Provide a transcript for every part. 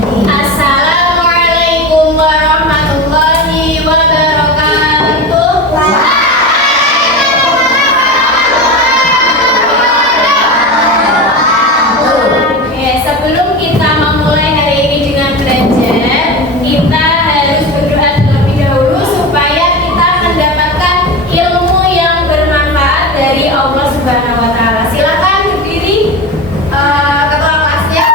Assalamualaikum warahmatullahi wabarakatuh. Oke, sebelum kita memulai hari ini dengan belajar, kita harus berdoa terlebih dahulu supaya kita mendapatkan ilmu yang bermanfaat dari Allah Subhanahu wa Ta'ala. Silakan berdiri, ketua kelasnya.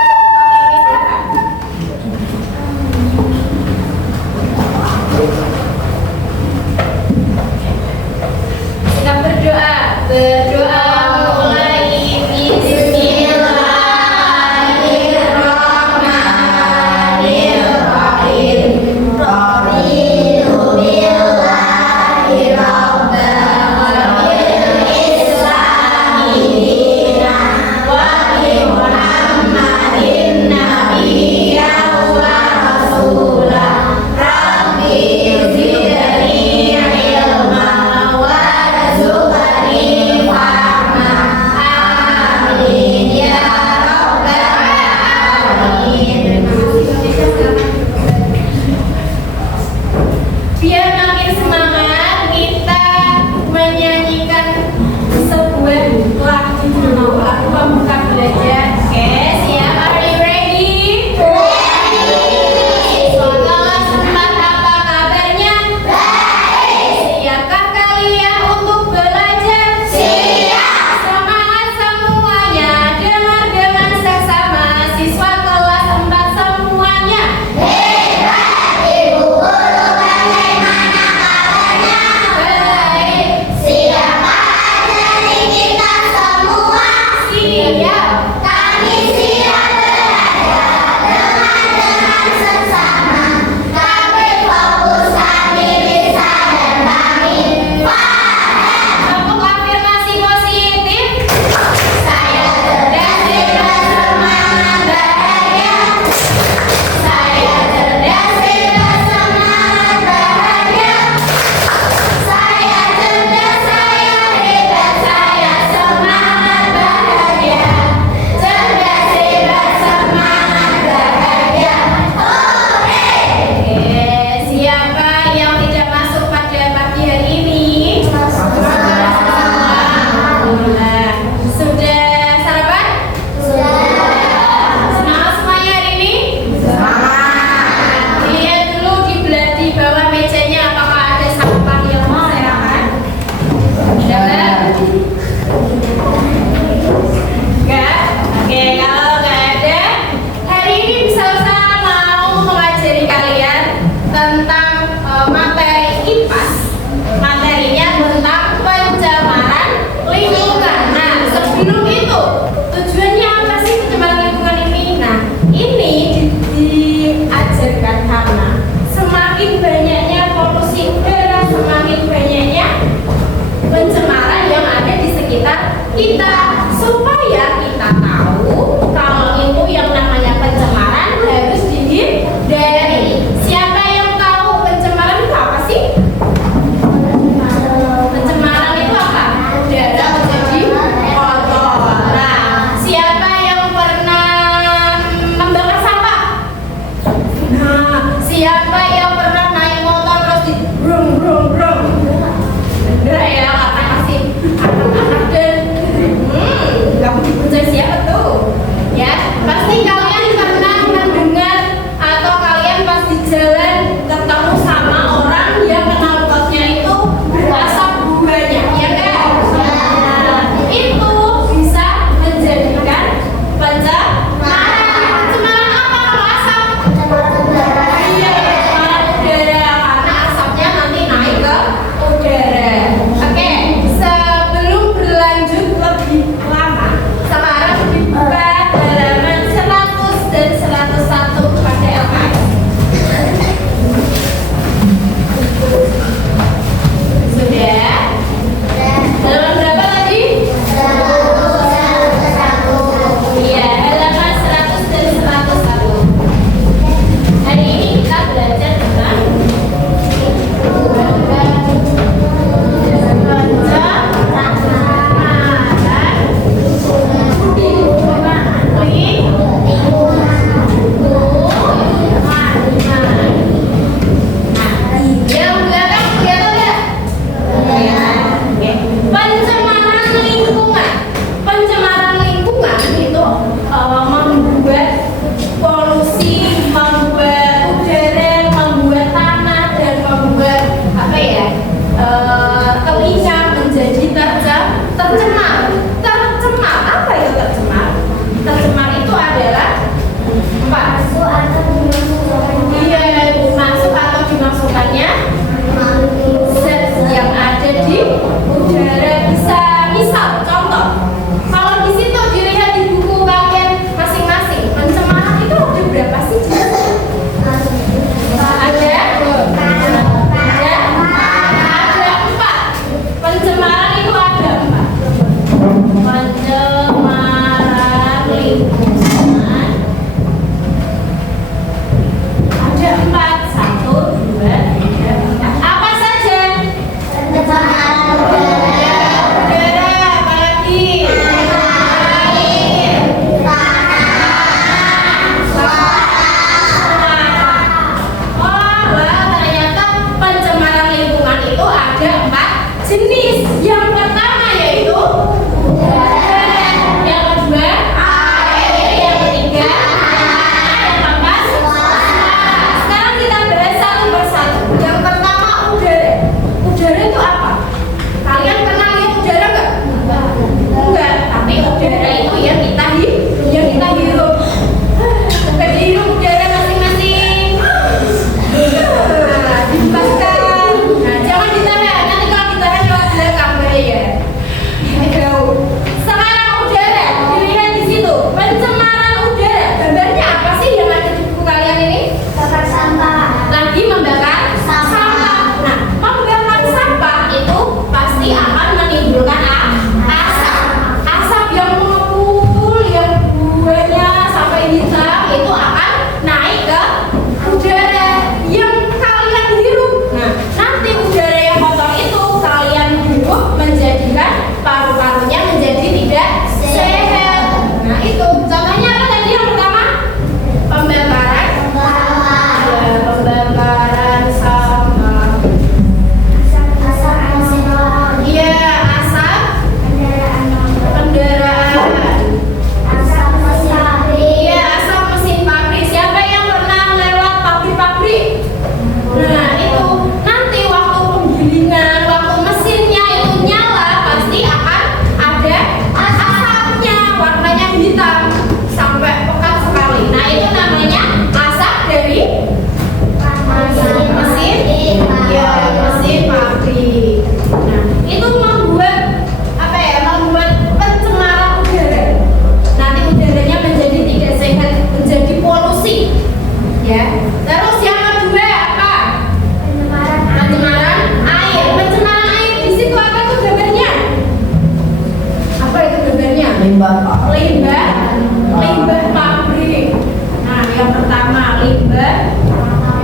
pertama limbah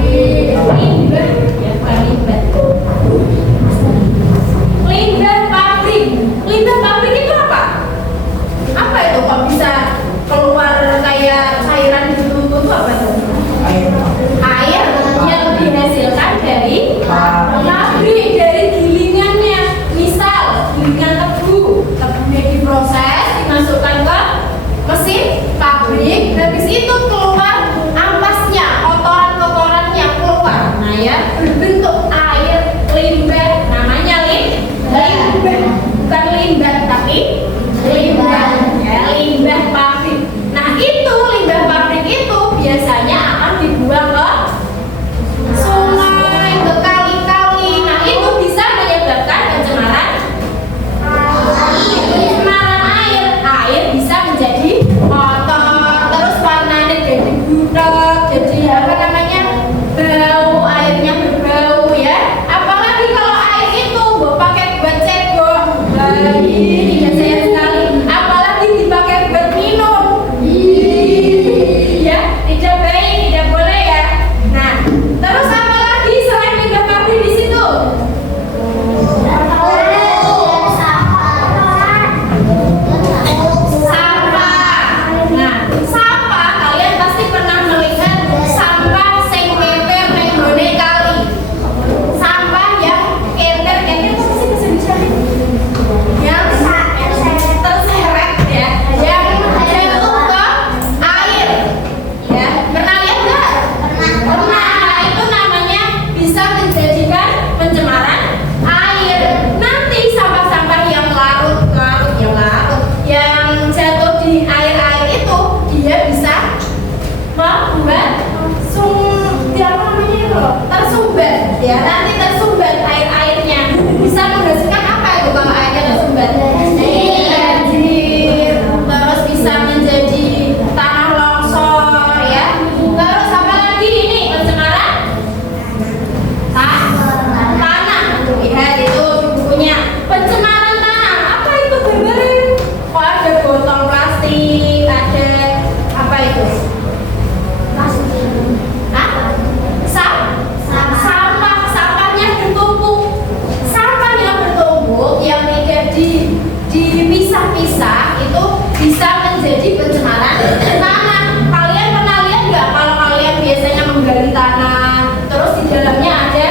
ya bukan limbah. Limbah pabrik. Limbah pabrik itu apa? Apa itu kok bisa keluar kayak cairan gitu itu apa itu? Air yang dihasilkan dari pabrik, dari gilingannya. Misal gilingan tebunya diproses, dimasukkan ke mesin pabrik, habis itu keluar ampasnya, kotoran-kotorannya keluar. Nah ya, berbentuk air limbah, namanya limbah, bukan limbah tapi limbah, ya limbah pabrik. Nah itu limbah pabrik itu biasanya akan dibuang ke sungai, ke kali-kali. Nah itu bisa menyebabkan pencemaran air. Air bisa menjadi kotor, terus warnanya jadi butek, jadi apa namanya, bau, airnya berbau ya. Apalagi kalau air itu pakai buat cebok, tidak sehat sekali. Apalagi dipakai buat minum, ya tidak baik, tidak boleh ya. Nah terus apalagi selain limbah pabrik di situ? Sampah. Nah, sampah kalian pasti pernah melihat sampah sing keter ning gone kali. Sampah yang keter itu apa sih bahasa Indonesia? Yang terseret ya, yang jatuh ke air. Ya, pernah lihat nggak? Pernah. Nah, itu namanya bisa menjadikan pencemaran air. Nanti sampah-sampah yang larut, yang jatuh di air-air itu dia bisa membuat tersumbat ya, nanti tersumbat air-airnya, bisa menghasilkan apa itu kalau airnya tersumbat? Banjir, terus bisa menjadi tanah longsor ya. Terus apa lagi ini pencemaran tanah. Lihat itu bukunya, pencemaran tanah. Apa itu gambarnya? Kok ada botol plastik, ada apa itu? Sampahnya bertumpuk. Sampah yang bertumpuk yang tidak dipisah-pisah itu bisa menjadi pencemaran tanah. Kalian pernah lihat nggak kalau kalian biasanya menggali tanah, terus di dalamnya ada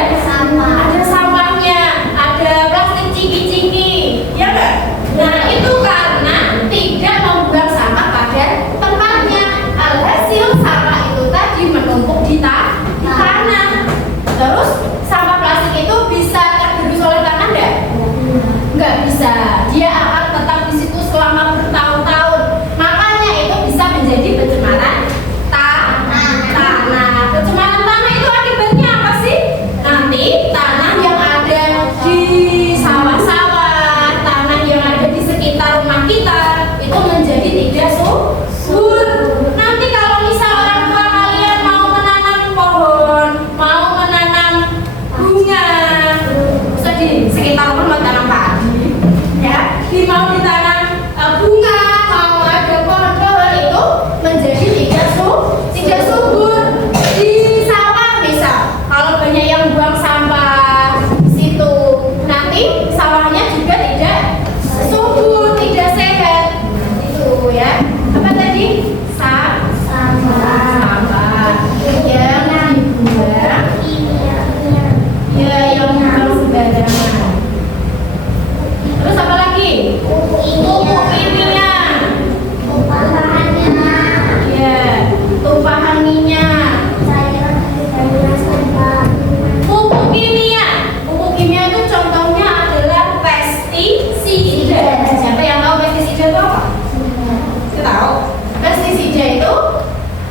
sampahnya, ada plastik ciki-ciki, ya nggak? Nah itu karena tidak membuang sampah pada tempatnya. Alhasil sampah itu tadi menumpuk di tanah. Terus sampah plastik itu bisa tergerus oleh tanah nggak bisa. Dia akan tetap di situ selama bertahun-tahun. Makanya itu bisa menjadi pencemaran tanah. Pencemaran tanah itu akibatnya apa sih? Nanti tanah yang ada di sawah-sawah, tanah yang ada di sekitar rumah kita itu menjadi tidak subur. Nanti kalau misal orang tua kalian mau menanam pohon, mau menanam bunga, bisa di sekitar rumah mau tanam padi, ya, mau ditanam bunga, mau ada pohon-pohon itu menjadi tidak subur. Di sawah misal, kalau banyak yang buang sampah situ, nanti sawahnya juga tidak subur, tidak sehat. Itu ya. Apa tadi? Sampah yang dibuang, ya yang dibuang sembarangan. Terus apa lagi? Pupuk kimia. Ya, tumpahan minyak. Pupuk kimia itu contohnya adalah pestisida. Siapa yang tahu pestisida itu apa? Kita tahu. Pestisida itu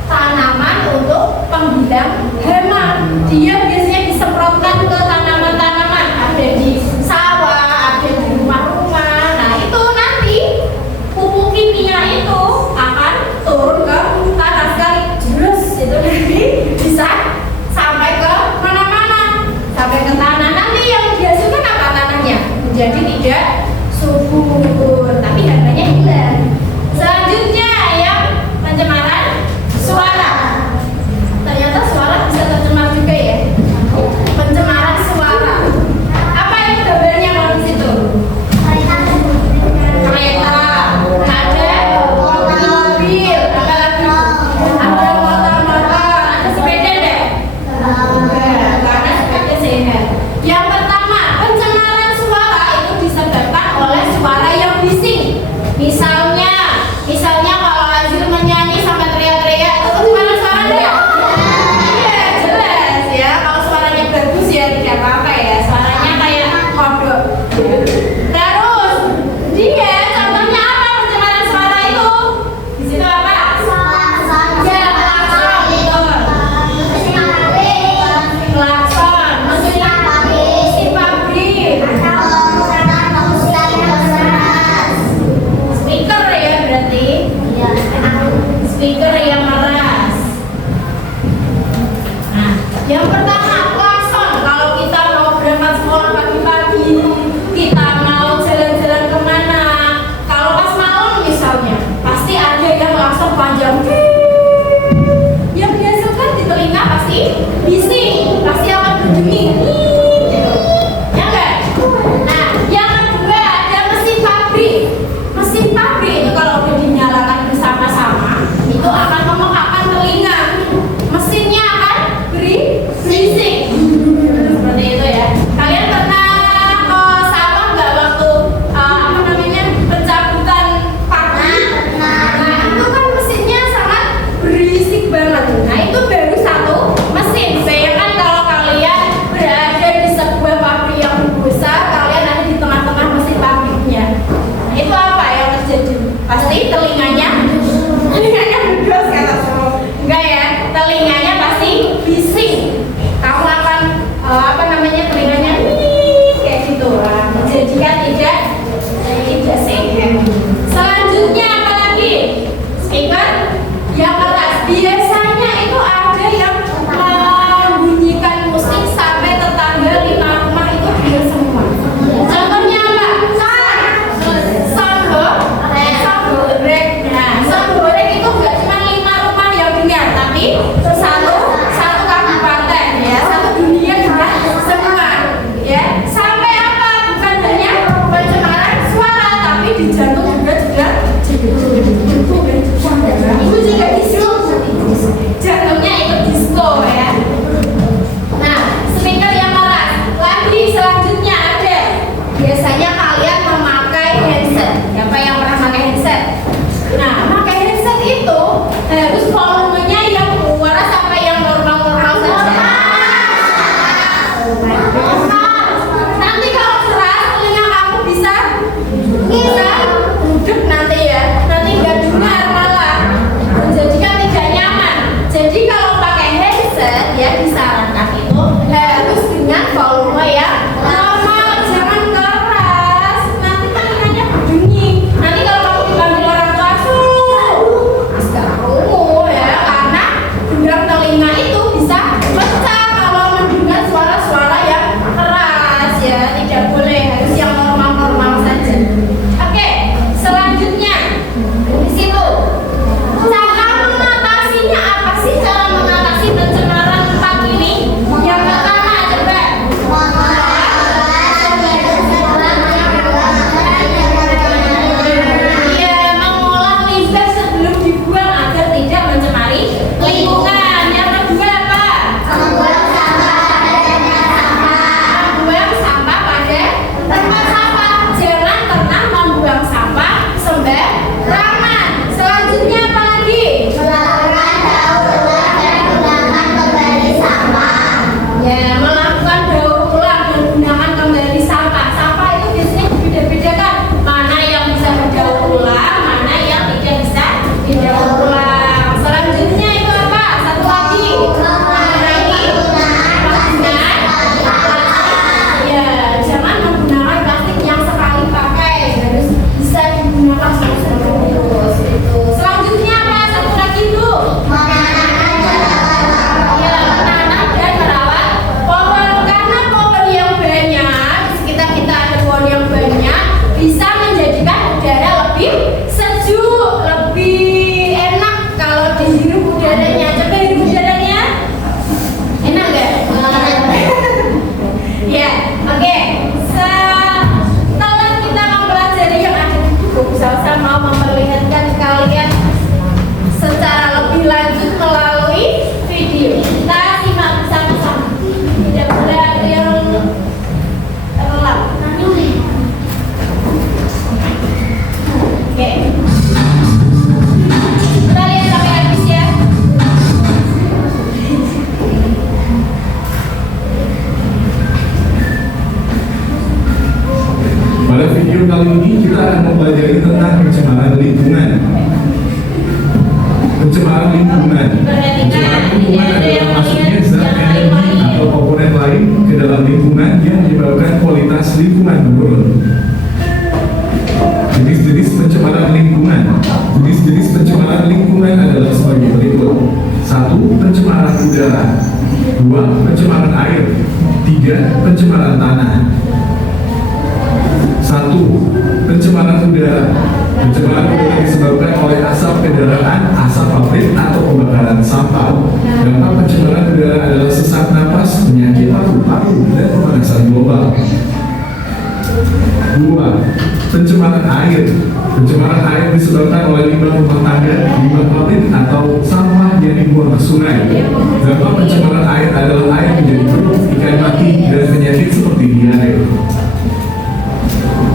tanaman untuk penghilang hama. Dia biasanya disemprotkan ke tanaman-tanaman, ada di sawah, ada di rumah-rumah. Nah itu nanti pupuk kimia itu akan turun ke tanah sekali, terus itu nanti bisa sampai ke mana-mana, sampai ke tanah. Nanti yang dihasilkan apa tanahnya? Menjadi tidak subur, tapi harganya hilang. Selanjutnya yang pencemaran suara. bising, pasti akan berbunyi gitu. Ya enggak? Nah, yang kedua ada mesin pabrik. Mesin pabrik itu kalau udah dinyalakan bersama-sama itu akan memekakkan telinga. Mesinnya akan berisik. Seperti itu ya. Kalian pernah sama nggak waktu pencabutan paku? Nah, itu kan mesinnya sangat berisik banget. Nah, itu baru satu mesin. Bayangkan kalau kalian berada di sebuah pabrik yang besar, kalian ada di tengah-tengah mesin pabriknya. Nah, itu apa yang terjadi? Pasti telinganya berdos kata semua. Enggak ya, telinganya pasti bising. Kamu akan telinganya kayak gitu lah. Menjadikan tidak sehat. Selanjutnya apa lagi? Speaker yang keras. Biasanya itu ada yang membunyikan musik sampai tetangga 5 rumah itu dengar semua. Contohnya apa? Sambal goreng. Nah, sambal goreng itu nggak cuma 5 rumah yang dengar, tapi satu kabupaten ya, satu dunia dengar semua ya. Sampai apa? Bukan hanya pencemaran suara, tapi di jantung juga itu juga disco, jantungnya ikut disco ya. Nah, speaker yang keras lagi selanjutnya ada. Biasanya kalian memakai headset. Siapa yang pernah pakai headset? Nah, pakai headset itu harus volumenya yang keras sampai yang normal-normal saja. Nanti kalau keras telinga kamu bisa duduk nanti ya. Nanti nggak dengar malah menjadikan tidak nyaman. Jadi kalau pakai headset ya disarankan itu harus dengan volume yang normal, jangan keras. Nanti telinganya berbunyi. Nanti kalau kamu dipanggil orang tua agak rungu ya, karena gendang telinga itu bisa pecah kalau mendengar suara-suara yang keras ya. Tidak boleh, harus yang normal-normal saja. Oke, selanjutnya di situ cara mengatasinya apa sih? Cara mengatasi pencemaran tempat ini yang pertama coba ya, mengolah limbah sebelum dibuang agar tidak mencemari lingkungan. Yang kedua apa? Membuang sampah pada tempat sampah. Jangan pernah membuang sampah sembarangan. Selanjutnya apa lagi? Ya, melakukan daur ulang dan gunakan kembali sampah. Sampah itu biasanya beda-beda kan? Mana yang bisa didaur ulang, mana yang tidak bisa didaur ulang. Selanjutnya itu apa? Satu lagi. Ya, jangan menggunakan plastik yang sekali pakai, harus bisa digunakan terus. Itu. Selanjutnya apa? Satu lagi Bu. Ya, menanam dan merawat pohon, karena pohon yang banyak di sekitar kita ada pohon yang banyak bisa menjadikan udara lebih sejuk, lebih enak kalau dihirup udaranya. Coba hirup udaranya, enak nggak? Ya, oke. Setelah kita mempelajari yang ada di buku, saya mau memperlihatkan kalian secara lebih lanjut melalui video. Kita simak bersama-sama. Tidak boleh ada yang terlelap. Oke. Kita lihat sampai habis ya. Pada video kali ini kita akan mempelajari tentang pencemaran lingkungan. Pencemaran lingkungan. Pencemaran lingkungan adalah masuknya zat, energi atau komponen lain ke dalam lingkungan yang menyebabkan kualitas lingkungan menurun. Jenis-jenis pencemaran lingkungan. Jenis-jenis pencemaran lingkungan adalah sebagai berikut. 1. Pencemaran udara. 2. Pencemaran air. 3. Pencemaran tanah. 1. Pencemaran udara. Pencemaran udara disebabkan oleh asap kendaraan, asap pabrik, atau pembakaran sampah. Dampak pencemaran udara adalah air. Pencemaran air disebabkan oleh limbah rumah tangga, limbah pabrik, atau sampah yang dibuang ke sungai. Dampak pencemaran air adalah air menjadi keruh, ikan mati, dan penyakit seperti diare.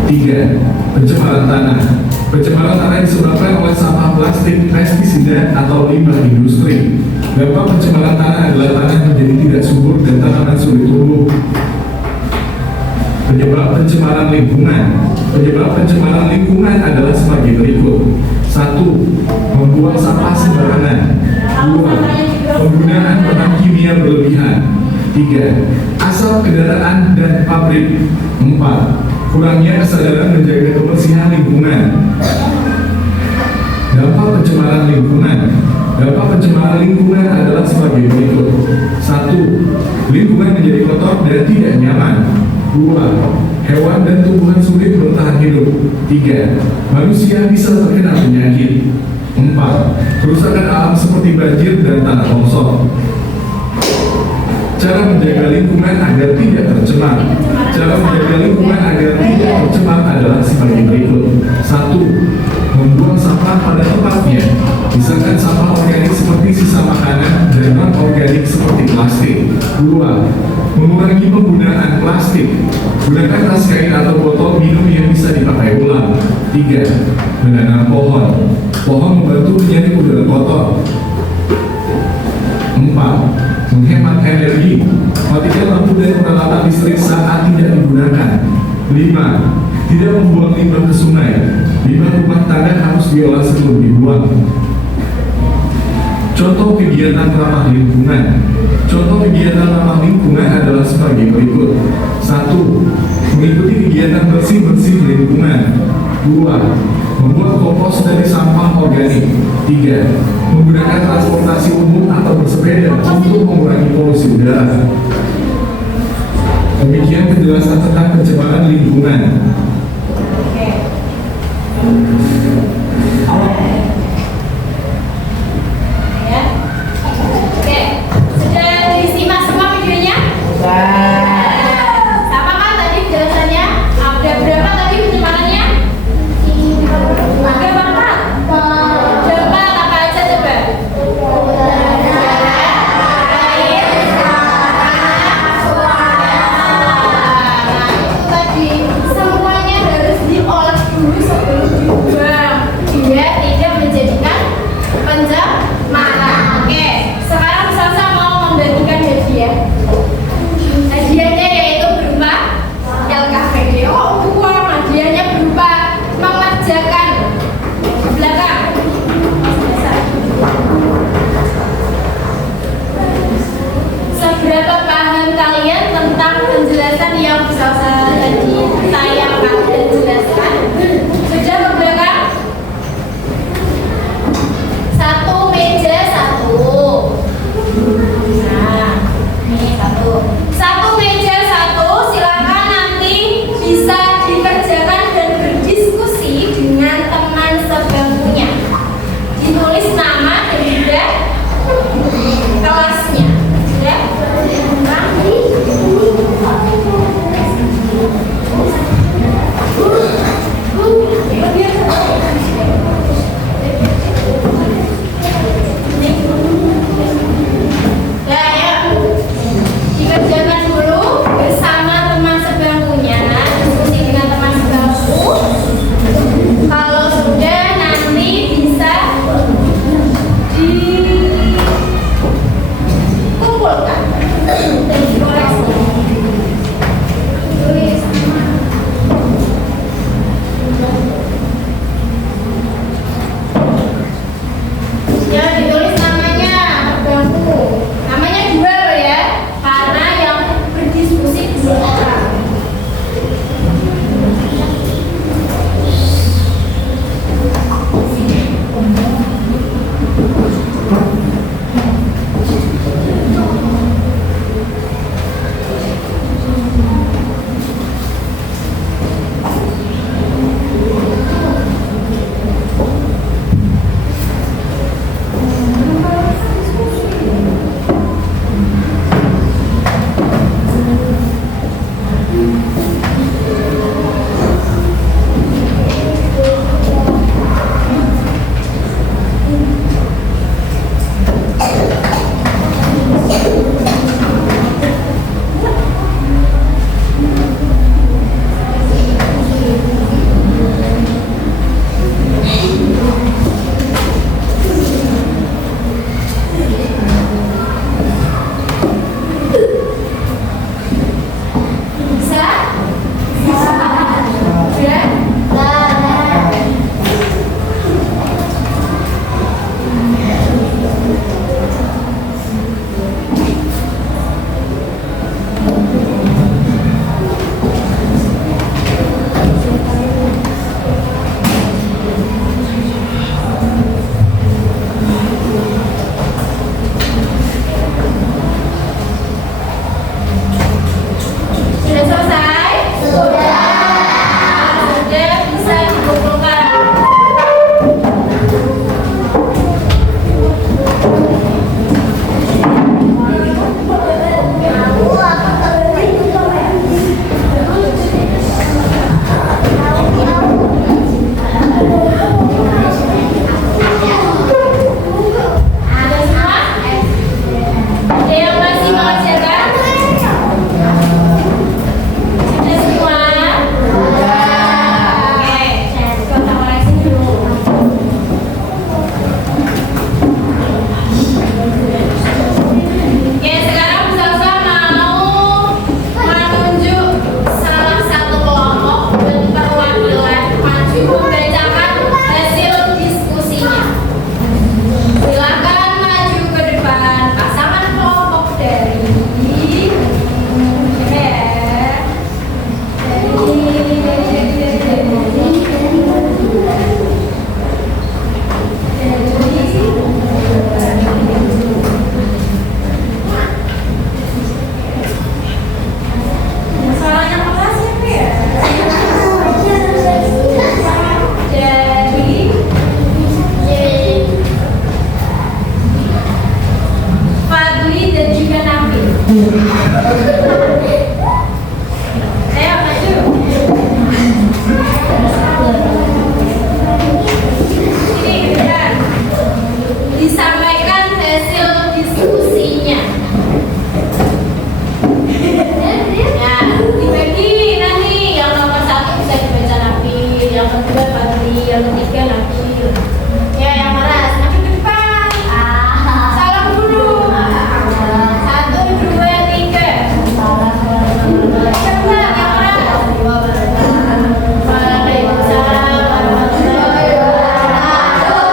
3. Pencemaran tanah. Pencemaran tanah disebabkan oleh sampah plastik, pestisida, atau limbah industri. Dampak pencemaran tanah adalah tanah menjadi tidak subur dan tanaman sulit tumbuh. Penyebab pencemaran lingkungan. Penyebab pencemaran lingkungan adalah sebagai berikut. 1. Membuang sampah sembarangan. 2. Penggunaan bahan kimia berlebihan. 3. Asap kendaraan dan pabrik. 4. Kurangnya kesadaran menjaga kebersihan lingkungan. Dampak pencemaran lingkungan. Dampak pencemaran lingkungan adalah sebagai berikut. 1. Lingkungan menjadi kotor dan tidak nyaman. 2. Hewan dan tumbuhan sulit bertahan hidup. 3. Manusia bisa terkena penyakit. 4. Kerusakan alam seperti banjir dan tanah longsor. Cara menjaga lingkungan agar tidak tercemar. Cara menjaga lingkungan agar tidak tercemar adalah sebagai berikut. 1. Membuang sampah pada tempatnya. Misalkan sampah organik seperti sisa makanan dan non-organik seperti plastik. 2. Mengurangi penggunaan plastik. Gunakan tas kain atau botol minum yang bisa dipakai ulang. 3. Menanam pohon. Pohon membantu menyaring udara kotor. 4. Menghemat energi. Matikan lampu dan peralatan listrik saat tidak digunakan. 5. Tidak membuang limbah ke sungai. Limbah rumah tangga harus diolah sebelum dibuang. Contoh kegiatan ramah lingkungan. Contoh kegiatan ramah lingkungan adalah sebagai berikut. 1. Mengikuti kegiatan bersih-bersih lingkungan. 2. Membuat kompos dari sampah organik. 3. Menggunakan transportasi umum atau bersepeda untuk mengurangi polusi udara. Demikian penjelasan tentang pencemaran lingkungan. Oke, sudah disimak semua videonya? Sama kan tadi penjelasannya? Ada berapa tadi pencemarannya? Ada berapa? Ada empat, apa aja coba? Air, tadi semuanya harus diolah dulu sebelum dibuang biar tidak menjadikan pencemaran. Oke, sekarang Salsa mau membagikan hadiah. Hadiahnya yaitu berupa LKPD. Oh, uang. Hadiahnya berupa mengerjakan di belakang. Seberapa paham kalian tentang penjelasan yang Salsa tadi tayangkan dan jelaskan? Sudah ke belakang? Satu meja satu. Nah, ini satu. Satu meja satu. Silakan nanti bisa dikerjakan dan berdiskusi dengan teman sebangkunya. Ditulis nama dan juga kelasnya. Sudah? Ayo maju. Ini benar. Disampaikan hasil diskusinya. Ya, dibagi nanti yang nomor 1 bisa dibaca Nabil, yang kedua Fadli, yang ketiga Nabil. Ya, yang malas Nabil ke depan. Salam dulu. 1, 2, 3. Cepat, yang malas. Waalaikumsalam warahmatullahi wabarakatuh.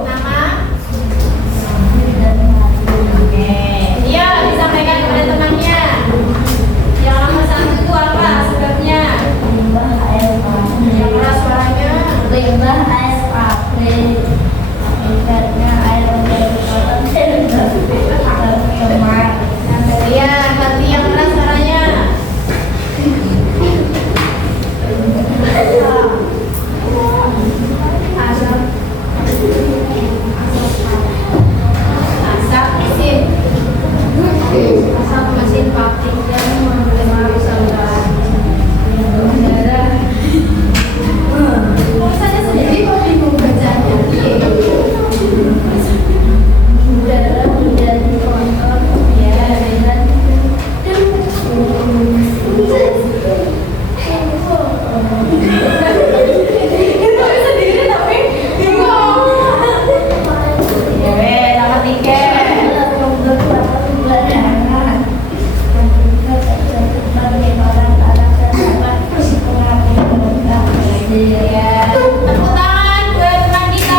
Nama? Oke, dia disampaikan kepada temannya. Yang nomor 1 itu apa sebabnya? Yang keras suaranya. Limbah air pabrik, akibatnya air menjadi tercemar. Iya, berarti yang keras suaranya. Asap. Asap mesin. Asap mesin pabrik yang menerima saluran udara. Kok saya sendiri kok bingung bacanya? Udara menjadi kotor, Ya, dan itu sendiri tapi bingung. Ya, weh, sama 3. Ya, tepuk tangan buat teman kita.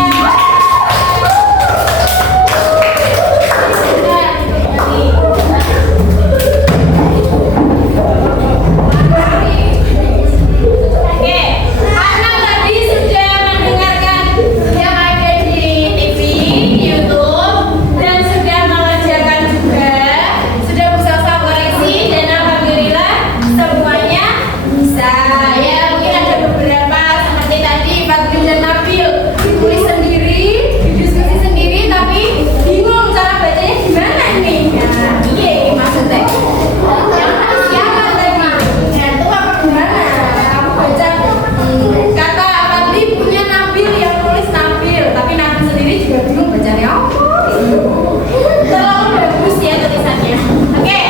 Sudah, duduk lagi. Oke, karena tadi sudah mendengarkan yang ada di TV, YouTube, dan sudah mengerjakan juga, sudah berusaha koreksi, dan alhamdulillah semuanya bisa. Ya, mungkin ada beberapa seperti tadi Fadli dan Nabil ditulis sendiri, didiskusi sendiri, tapi bingung cara bacanya gimana nih. Nah, iya ini maksudnya. Yang harus siapa tadi? Nah, itu apa gimana? Kamu baca kata Fadli punya Nabil, yang tulis Nabil, tapi Nabil sendiri juga bingung bacanya apa. Terlalu bagus ya tulisannya. Oke.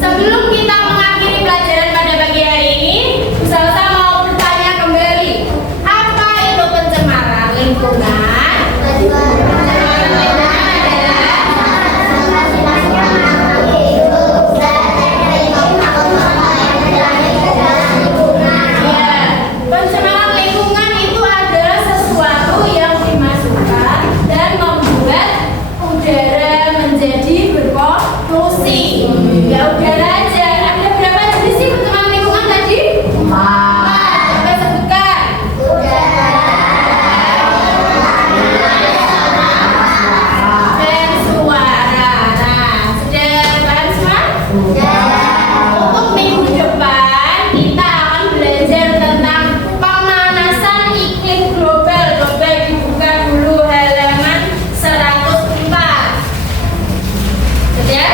Sebelum kita mengakhiri pelajaran pada pagi hari ini, Ustazah mau bertanya kembali, apa itu pencemaran lingkungan? Pencemaran lingkungan adalah ya, pencemaran lingkungan itu adalah sesuatu yang dimasukkan dan membuat udara menjadi berpolusi. Ya udara aja. Ada berapa jenis sih pencemaran lingkungan tadi? 4. Coba sebutkan. Dan suara. Nah, sudah paham semua? Untuk minggu depan kita akan belajar tentang pemanasan iklim global. Coba dibuka dulu halaman 104. Sudah?